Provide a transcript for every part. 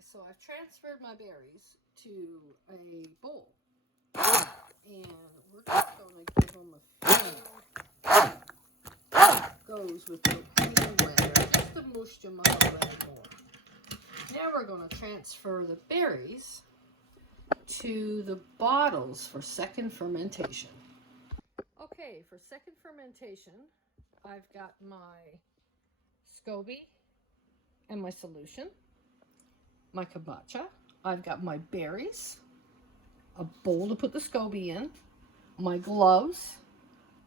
so I've transferred my berries to a bowl. And we're just going to give them a few goes with the clean weather, just to mush them up a little more. Now we're going to transfer the berries to the bottles for second fermentation. Okay, for second fermentation, I've got my SCOBY and my solution, my kombucha. I've got my berries, a bowl to put the SCOBY in, my gloves,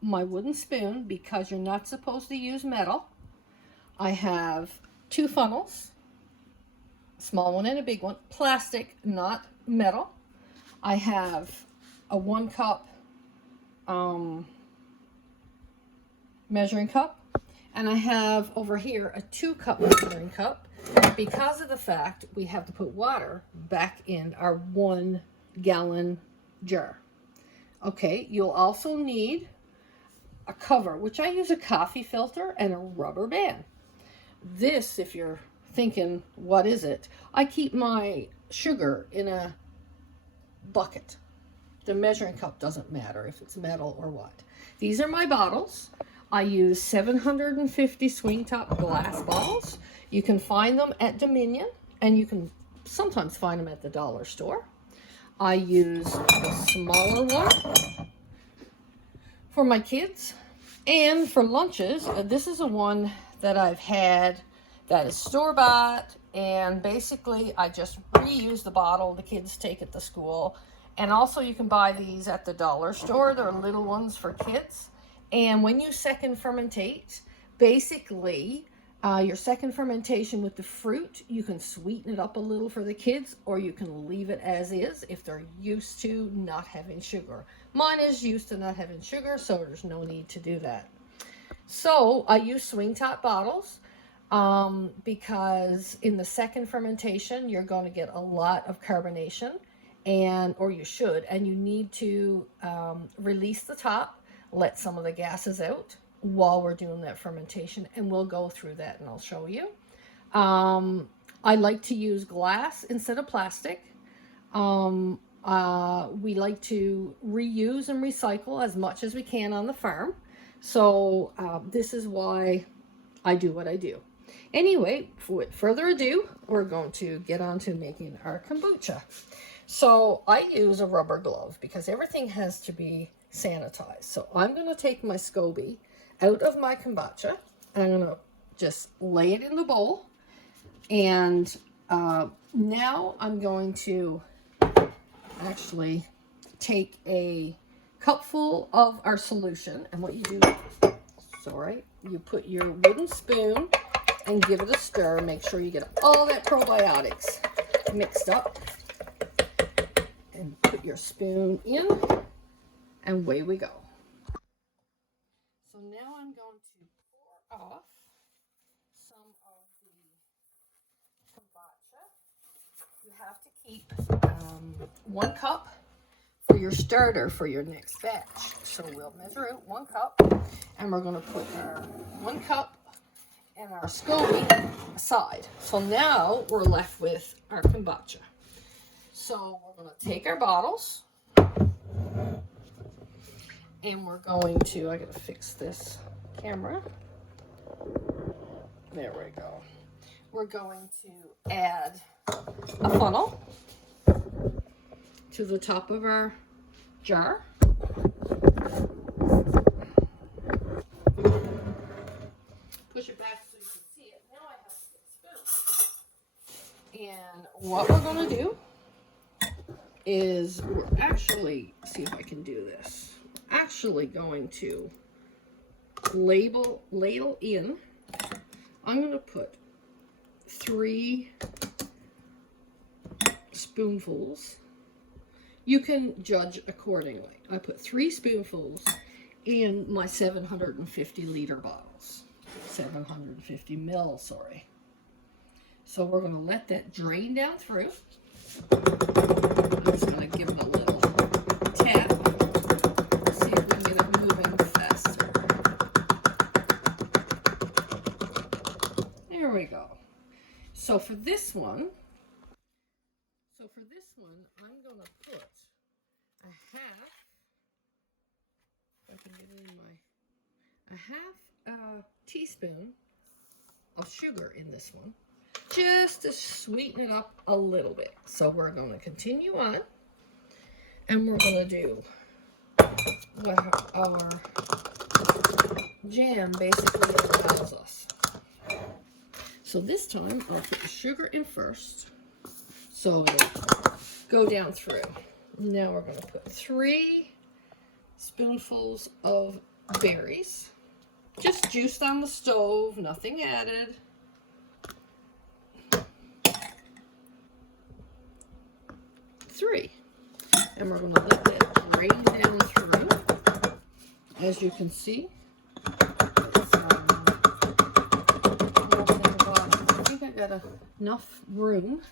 my wooden spoon, because you're not supposed to use metal. I have 2 funnels, a small one and a big one, plastic, not metal. I have a 1 cup measuring cup, and I have over here a 2 cup measuring cup, because of the fact we have to put water back in our 1 gallon jar. Okay, you'll also need a cover, which I use a coffee filter and a rubber band. This, if you're thinking, what is it? I keep my sugar in a bucket. The measuring cup doesn't matter if it's metal or what. These are my bottles. I use 750 swing top glass bottles. You can find them at Dominion, and you can sometimes find them at the dollar store. I use the smaller one for my kids, and for lunches, this is a one that I've had that is store-bought, and basically I just reuse the bottle the kids take it to school. And also you can buy these at the dollar store. They're little ones for kids. And when you second fermentate, basically your second fermentation with the fruit, you can sweeten it up a little for the kids, or you can leave it as is if they're used to not having sugar. Mine is used to not having sugar, so there's no need to do that. So I use swing top bottles because in the second fermentation, you're going to get a lot of carbonation, or you should, and you need to release the top, let some of the gases out while we're doing that fermentation, and we'll go through that and I'll show you. I like to use glass instead of plastic. We like to reuse and recycle as much as we can on the farm. So this is why I do what I do. Anyway, with further ado, we're going to get on to making our kombucha. So I use a rubber glove because everything has to be sanitized. So I'm going to take my SCOBY out of my kombucha, and I'm going to just lay it in the bowl. And now I'm going to actually take a cupful of our solution, and what you do, sorry, you put your wooden spoon and give it a stir. Make sure you get all that probiotics mixed up, and put your spoon in, and away we go. So now I'm going to pour off some of the kombucha. You have to keep 1 cup for your starter for your next batch. So we'll measure out 1 cup, and we're going to put our 1 cup and our SCOBY aside. So now we're left with our kombucha. So we're going to take our bottles, and we're going to, I got to fix this camera. There we go. We're going to add a funnel to the top of our jar. Push it back so you can see it. Now I have to spoon. And what we're going to do is we're actually, see if I can do this, actually going to ladle in. I'm going to put 3 spoonfuls. You can judge accordingly. I put 3 spoonfuls in my 750 liter bottles. 750 mil, sorry. So we're going to let that drain down through. I'm just going to give it a little tap. See if we can get it moving faster. There we go. So for this one, So for this one, I'm going to put a half, if I can get it in a half teaspoon of sugar in this one, just to sweeten it up a little bit. So we're going to continue on, and we're going to do what our jam basically allows us. So this time I'll put the sugar in first, so it'll go down through. Now we're going to put 3 spoonfuls of berries, just juiced on the stove, nothing added. And we're going to let that drain down through. As you can see, it's I think I got enough room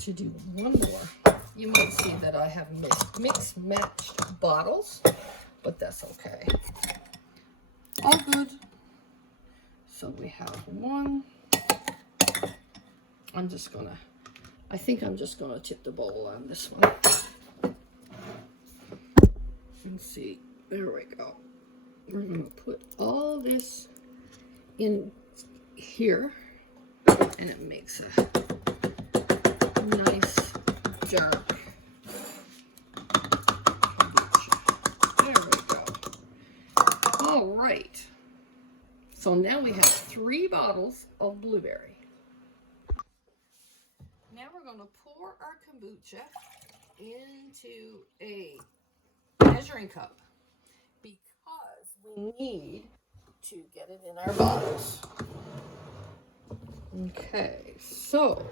to do one more. You might see that I have mixed matched bottles, but that's okay. All good. So we have one. I think I'm just gonna tip the bowl on this one. You can see, there we go. We're gonna put all this in here, and it makes a nice dark kombucha. There we go. All right. So now we have 3 bottles of blueberry. Now we're going to pour our kombucha into a measuring cup because we need to get it in our bottles. Okay, so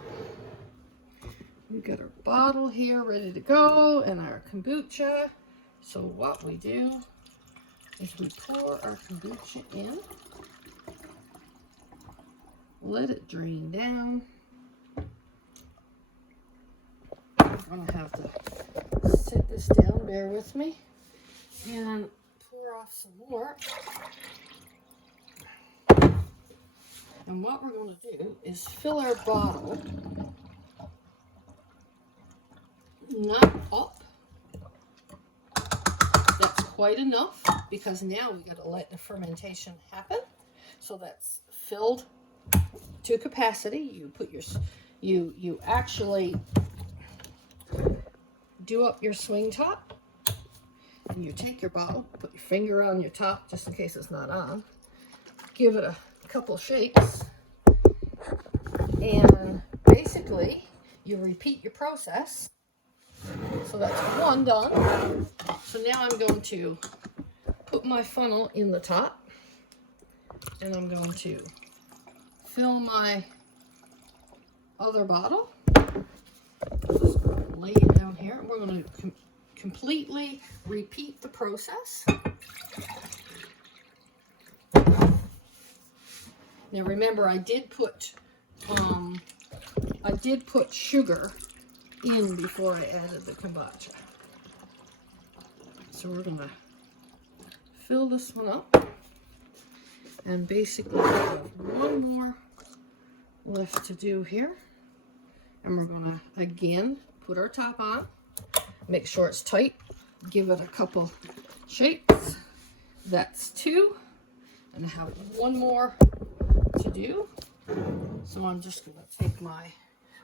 we've got our bottle here ready to go and our kombucha. So what we do is we pour our kombucha in, let it drain down. I'm going to have to sit this down, bear with me, and pour off some more. And what we're going to do is fill our bottle, not up. That's quite enough, because now we got to let the fermentation happen. So that's filled to capacity. You put your, you actually do up your swing top, and you take your bottle, put your finger on your top just in case it's not on, give it a couple shakes, and basically you repeat your process. So that's one done. So now I'm going to put my funnel in the top, and I'm going to fill my other bottle. Just lay it down here. We're going to completely repeat the process. Now remember, I did put sugar in before I added the kombucha. So we're going to fill this one up, and basically we have one more left to do here. And we're going to again put our top on, make sure it's tight, give it a couple shakes. That's 2, and I have one more to do. So I'm just going to take my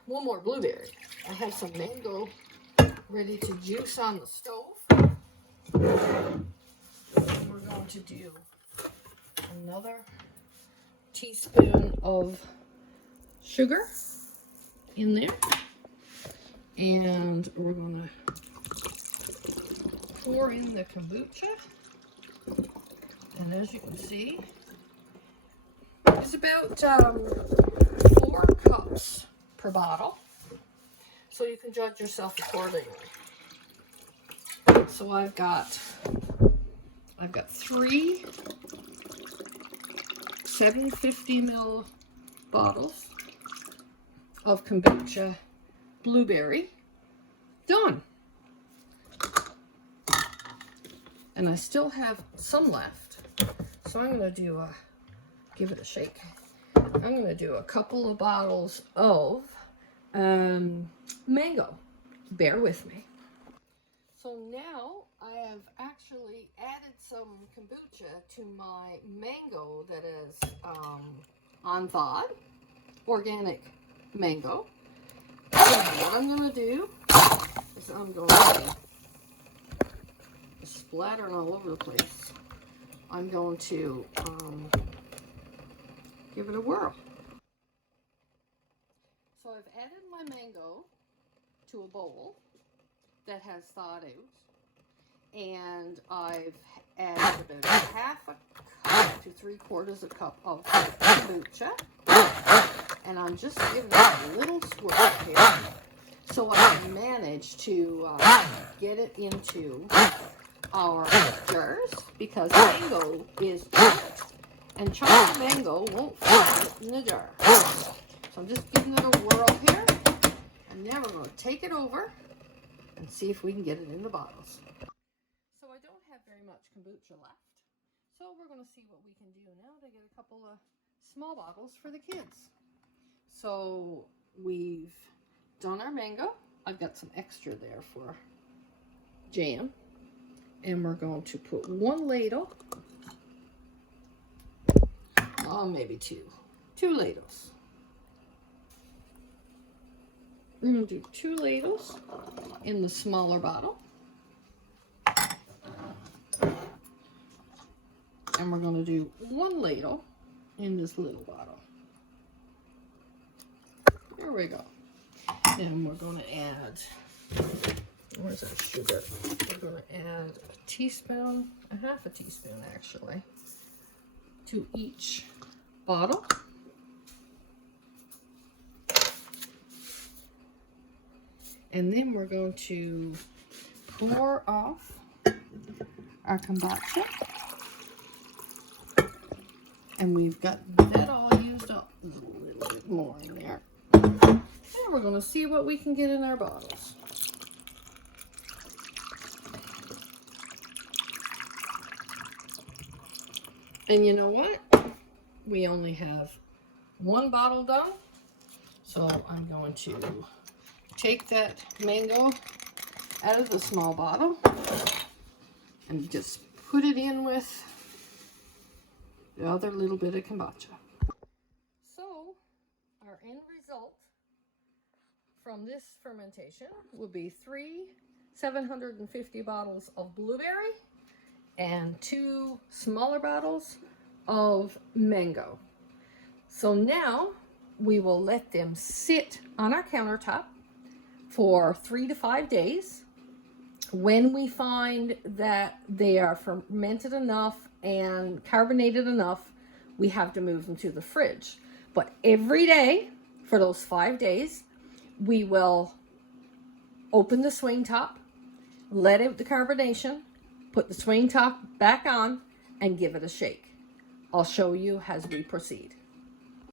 one more blueberry. I have some mango ready to juice on the stove. And we're going to do another teaspoon of sugar in there, and we're going to pour in the kombucha. And as you can see, it's about 4 cups per bottle, so you can judge yourself accordingly. So I've got 3 750 ml bottles of kombucha blueberry done. And I still have some left, so I'm going to do give it a shake. I'm going to do a couple of bottles of mango. bear with me. So now I have actually added some kombucha to my mango that is on thawed, organic mango. So what I'm going to do is I'm going to splattering all over the place. I'm going to give it a whirl. So I've added my mango to a bowl that has thawed out, and I've added about half a cup to 3/4 a cup of kombucha, and I'm just giving it a little swirl here so I can manage to get it into our jars, because mango is chopped, and chopped mango won't fit in the jar. So I'm just giving it a whirl here, and now we're going to take it over and see if we can get it in the bottles. So I don't have very much kombucha left, so we're going to see what we can do now to get a couple of small bottles for the kids. So we've done our mango. I've got some extra there for jam, and we're going to put 1 ladle, maybe two ladles. We're going to do 2 ladles in the smaller bottle. And we're going to do 1 ladle in this little bottle. There we go. And we're going to add, where's that sugar? We're going to add a teaspoon, a half a teaspoon actually, to each bottle. And then we're going to pour off our kombucha. And we've got that all used up. There's a little bit more in there. And we're going to see what we can get in our bottles. And you know what? We only have 1 bottle done. So I'm going to take that mango out of the small bottle and just put it in with the other little bit of kombucha. So our end result from this fermentation will be 3 750 bottles of blueberry and 2 smaller bottles of mango. So now we will let them sit on our countertop for 3 to 5 days. When we find that they are fermented enough and carbonated enough, we have to move them to the fridge. But every day for those 5 days, we will open the swing top, let out the carbonation, put the swing top back on, and give it a shake. I'll show you as we proceed.